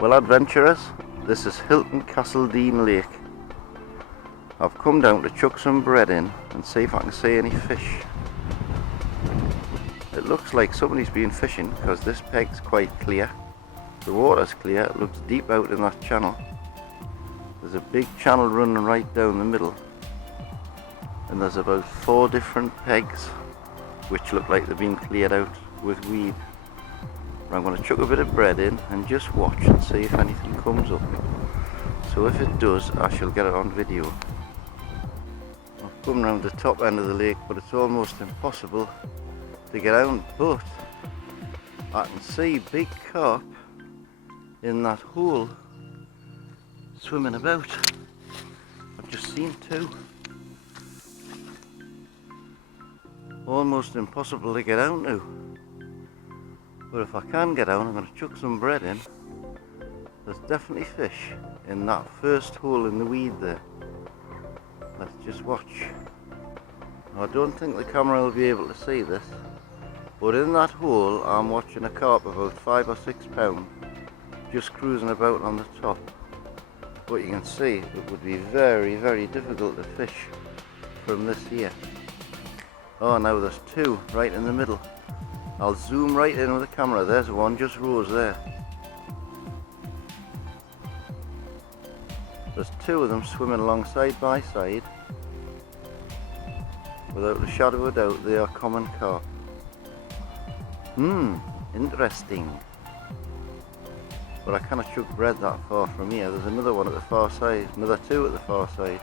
Well, adventurers, this is Hilton Castledene Lake. I've come down to chuck some bread in and see if I can see any fish. It looks like somebody's been fishing because this peg's quite clear. The water's clear, it looks deep out in that channel. There's a big channel running right down the middle. And there's about 4 different pegs which look like they've been cleared out with weed. I'm going to chuck a bit of bread in and just watch and see if anything comes up. So if it does, I shall get it on video. I've come round the top end of the lake, but it's almost impossible to get out, but I can see big carp in that hole swimming about. I've just seen 2. Almost impossible to get out now. But if I can get out, I'm going to chuck some bread in. There's definitely fish in that first hole in the weed there. Let's just watch. Now, I don't think the camera will be able to see this, but in that hole I'm watching a carp about 5 or 6 pounds just cruising about on the top. But you can see it would be very, very difficult to fish from this here. Oh, now there's 2 right in the middle. I'll zoom right in with the camera. There's one just rose there. There's 2 of them swimming along side by side. Without a shadow of a doubt, they are common carp. Interesting. But I cannot chuck bread that far from here. There's another one at the far side, another 2 at the far side.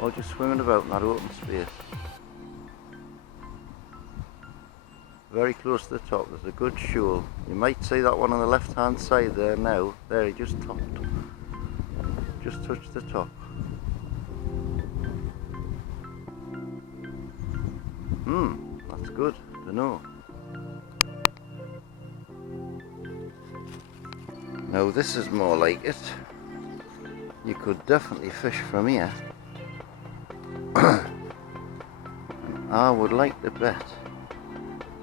All just swimming about in that open space. Very close to the top, there's a good shoal. You might see that one on the left hand side there now. There, he just topped. Just touched the top. That's good to know. Now this is more like it. You could definitely fish from here. I would like to bet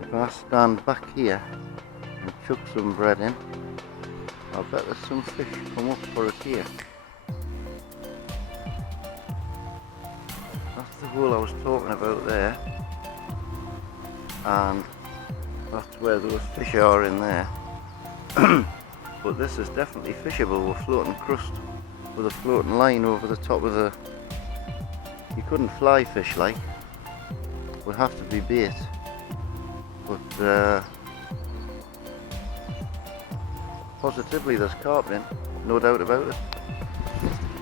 if I stand back here and chuck some bread in, I'll bet there's some fish come up for it here. That's the hole I was talking about there, and that's where those fish are in there. But this is definitely fishable with floating crust, with a floating line over the top of the... You couldn't fly fish like, would have to be bait. But positively there's carp in, no doubt about it.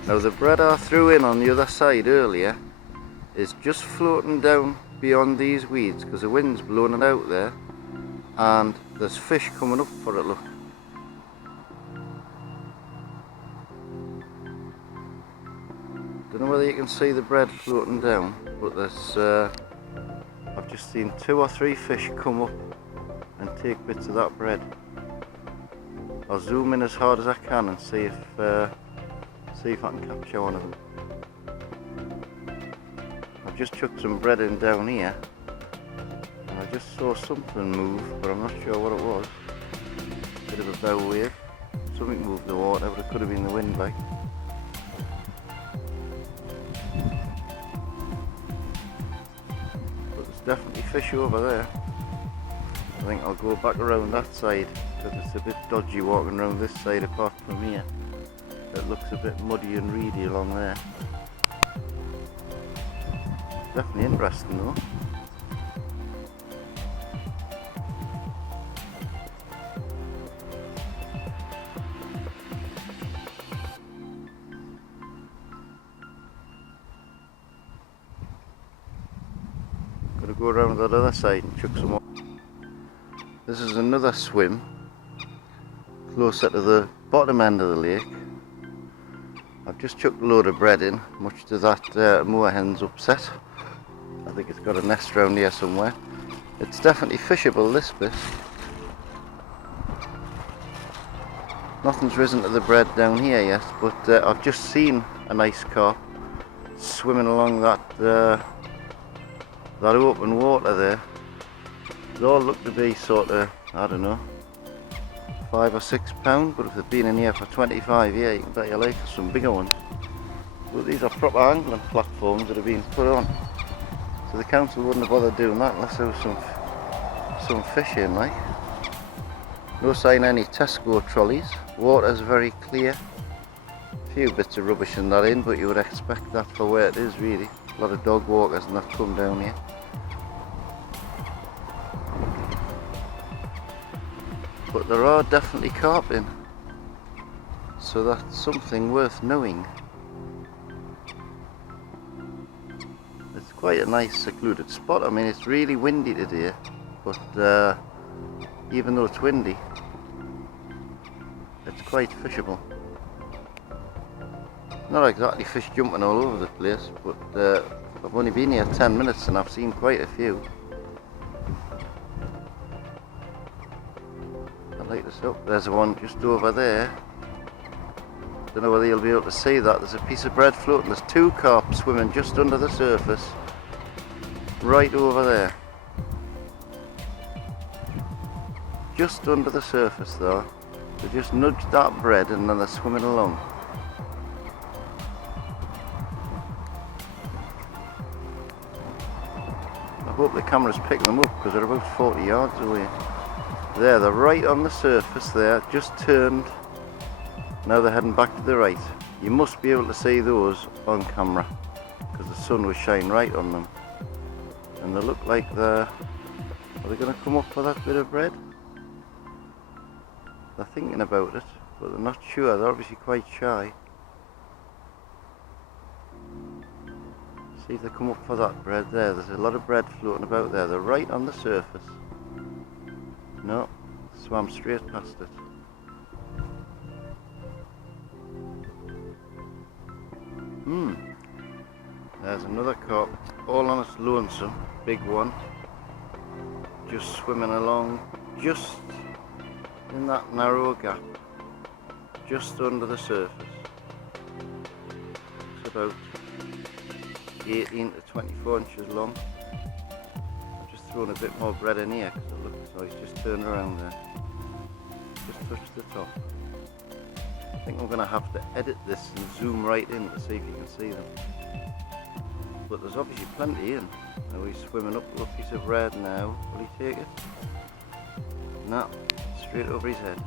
Now the bread I threw in on the other side earlier is just floating down beyond these weeds because the wind's blowing it out there, and there's fish coming up for it, look. Don't know whether you can see the bread floating down, but there's I've just seen 2 or 3 fish come up and take bits of that bread. I'll zoom in as hard as I can and see if I can capture one of them. I've just chucked some bread in down here, and I just saw something move, but I'm not sure what it was. Bit of a bow wave. Something moved the water, but it could have been the wind like. Definitely fish over there. I think I'll go back around that side because it's a bit dodgy walking around this side apart from here. It looks a bit muddy and reedy along there. Definitely interesting though. Gotta go around that other side and chuck some more. This is another swim closer to the bottom end of the lake. I've just chucked a load of bread in, much to that moorhen's upset. I think it's got a nest around here somewhere. It's definitely fishable, this bit. Nothing's risen to the bread down here yet, but I've just seen a nice carp swimming along that that open water there. They all look to be sort of, I don't know, £5 or £6, but if they've been in here for 25 years, you can bet your life for some bigger ones. But these are proper angling platforms that have been put on. So the council wouldn't have bothered doing that unless there was some fish in, like. No sign of any Tesco trolleys. Water's very clear. A few bits of rubbish in that in, but you would expect that for where it is really. A lot of dog walkers and that come down here. But there are definitely carp in. So that's something worth knowing. It's quite a nice secluded spot. I mean, it's really windy today, but even though it's windy, it's quite fishable. Not exactly fish jumping all over the place, but I've only been here 10 minutes and I've seen quite a few. I light this up. There's one just over there. Don't know whether you'll be able to see that. There's a piece of bread floating. There's 2 carp swimming just under the surface, right over there. Just under the surface though. They just nudged that bread and then they're swimming along. I hope the camera's picking them up because they're about 40 yards away. There, they're right on the surface there, just turned. Now they're heading back to the right. You must be able to see those on camera because the sun was shining right on them. And they look like are they going to come up for that bit of bread? They're thinking about it, but they're not sure. They're obviously quite shy. See if they come up for that bread there. There's a lot of bread floating about there. They're right on the surface. No, swam straight past it. There's another carp, all on its lonesome, big one. Just swimming along, just in that narrow gap, just under the surface. It's about 18 to 24 inches long. I've just thrown a bit more bread in here because it looks like he's just turned around there. Just touched the top. I think I'm going to have to edit this and zoom right in to see if you can see them. But there's obviously plenty in. Now he's swimming up to a piece of bread now. Will he take it? No, straight over his head.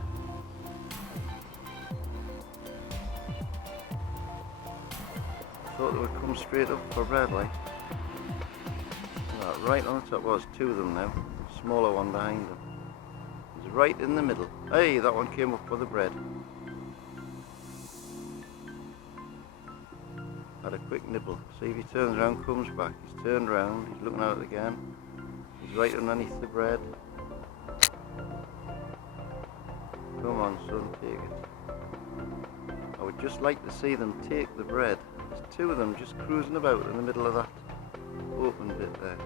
Thought they would come straight up for bread, like. Right on the top. Well, there's 2 of them now. Smaller one behind them. He's right in the middle. Hey, that one came up for the bread. Had a quick nibble. See if he turns around, comes back. He's turned around, he's looking at it again. He's right underneath the bread. Come on, son, take it. I would just like to see them take the bread. There's 2 of them just cruising about in the middle of that open bit there.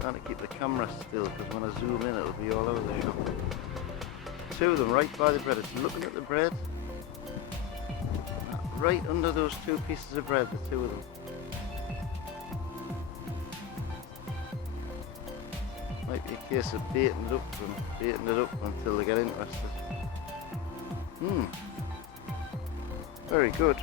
Trying to keep the camera still because when I zoom in it'll be all over the shop. 2 of them right by the bread. It's looking at the bread. Right under those 2 pieces of bread, the 2 of them. Might be a case of baiting it up until they get interested. Very good.